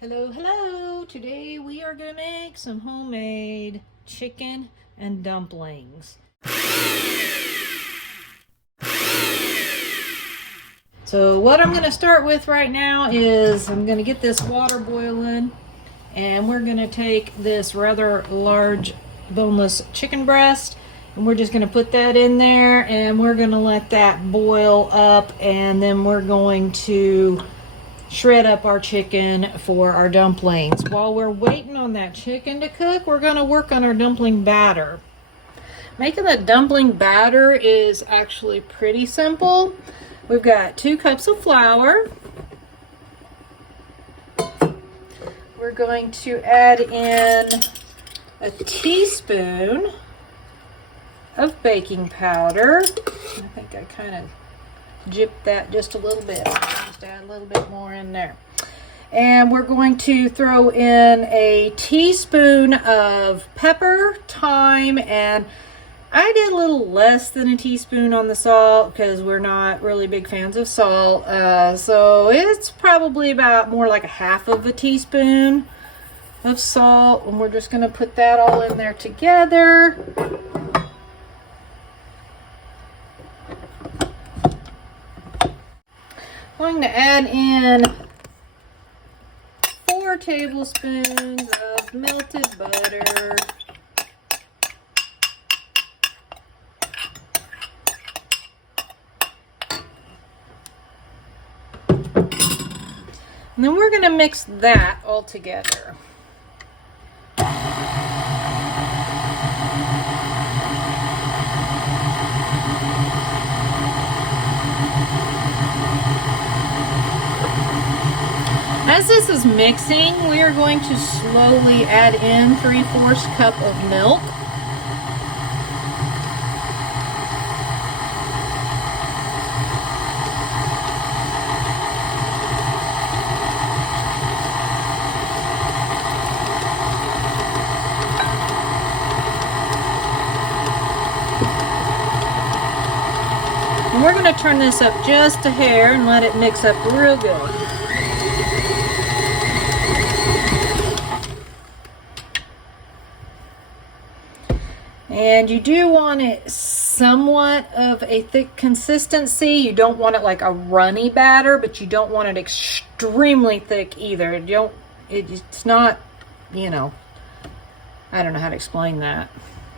Hello, hello! Today we are going to make some homemade chicken and dumplings. So what I'm going to start with right now is I'm going to get this water boiling, and we're going to take this rather large boneless chicken breast and we're just going to put that in there and we're going to let that boil up, and then we're going to shred up our chicken for our dumplings. While we're waiting on that chicken to cook, we're going to work on our dumpling batter. Making the dumpling batter is actually pretty simple. We've got 2 cups of flour. We're going to add in a teaspoon of baking powder. I think I kind of gypped that just a little bit. Just add a little bit more in there. And we're going to throw in a teaspoon of pepper, thyme, and I did a little less than a teaspoon on the salt because we're not really big fans of salt. So it's probably about more like a half of a teaspoon of salt. And we're just going to put that all in there together. I'm going to add in 4 tablespoons of melted butter. And then we're going to mix that all together. As this is mixing, we are going to slowly add in 3/4 cup of milk. And we're going to turn this up just a hair and let it mix up real good. And you do want it somewhat of a thick consistency. You don't want it like a runny batter, but you don't want it extremely thick either. It's not, I don't know how to explain that.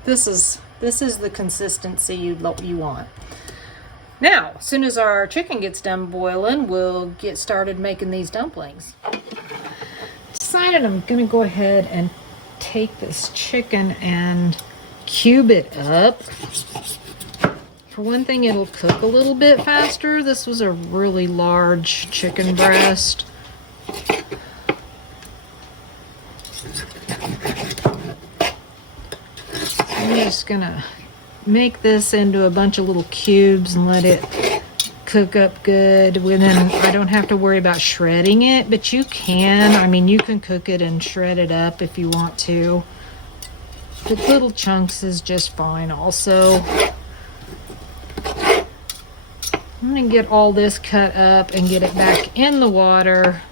This is the consistency you want. Now, as soon as our chicken gets done boiling, we'll get started making these dumplings. Decided I'm gonna go ahead and take this chicken and cube it up. For one thing, it'll cook a little bit faster. This was a really large chicken breast. I'm just gonna make this into a bunch of little cubes and let it cook up good. And then I don't have to worry about shredding it, but you can. I mean, you can cook it and shred it up if you want to. The little chunks is just fine also. I'm going to get all this cut up and get it back in the water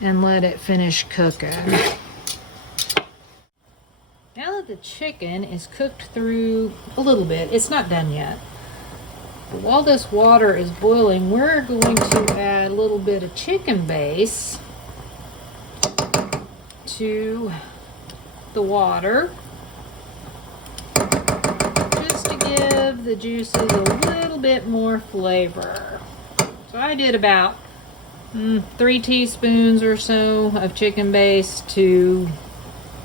and let it finish cooking. Now that the chicken is cooked through a little bit, it's not done yet. But while this water is boiling, we're going to add a little bit of chicken base to the water. Give the juices a little bit more flavor. So I did about 3 teaspoons or so of chicken base to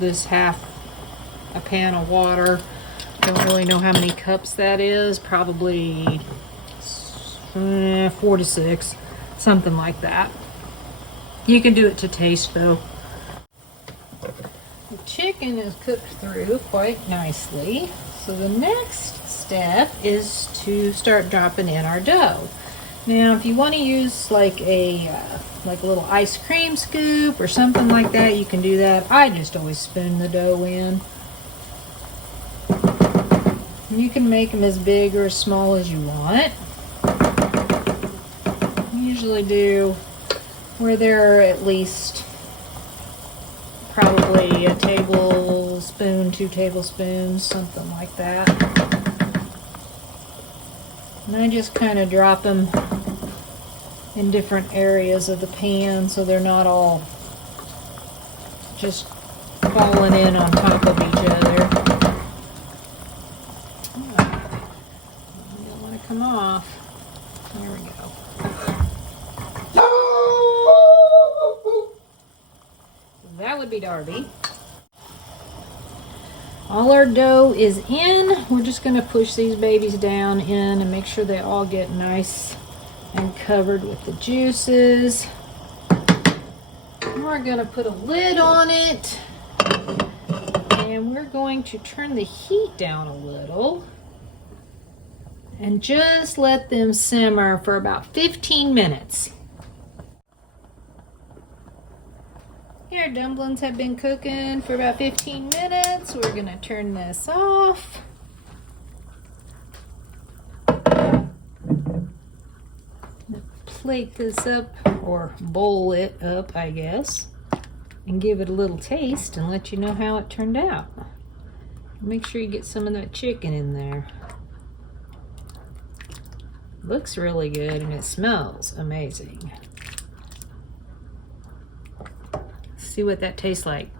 this half a pan of water. Don't really know how many cups that is. Probably 4 to 6, something like that. You can do it to taste though. The chicken is cooked through quite nicely. So the next step is to start dropping in our dough. Now, if you want to use like a little ice cream scoop or something like that, you can do that. I just always spoon the dough in. You can make them as big or as small as you want. I usually do where they're at least probably a tablespoon, 2 tablespoons, something like that. And I just kind of drop them in different areas of the pan so they're not all just falling in on top of each other. You don't want to come off. There we go. That would be Darby. All our dough is in. We're just going to push these babies down in and make sure they all get nice and covered with the juices. We're going to put a lid on it. And we're going to turn the heat down a little. And just let them simmer for about 15 minutes. Our dumplings have been cooking for about 15 minutes. We're going to turn this off. Plate this up, or bowl it up, I guess, and give it a little taste and let you know how it turned out. Make sure you get some of that chicken in there. Looks really good and it smells amazing. See what that tastes like.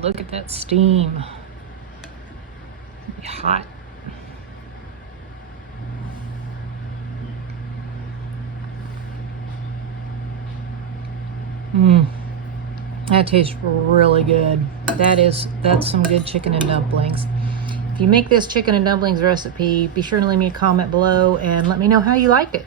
Look at that steam. It'll be hot. That tastes really good. That's some good chicken and dumplings. If you make this chicken and dumplings recipe, be sure to leave me a comment below and let me know how you liked it.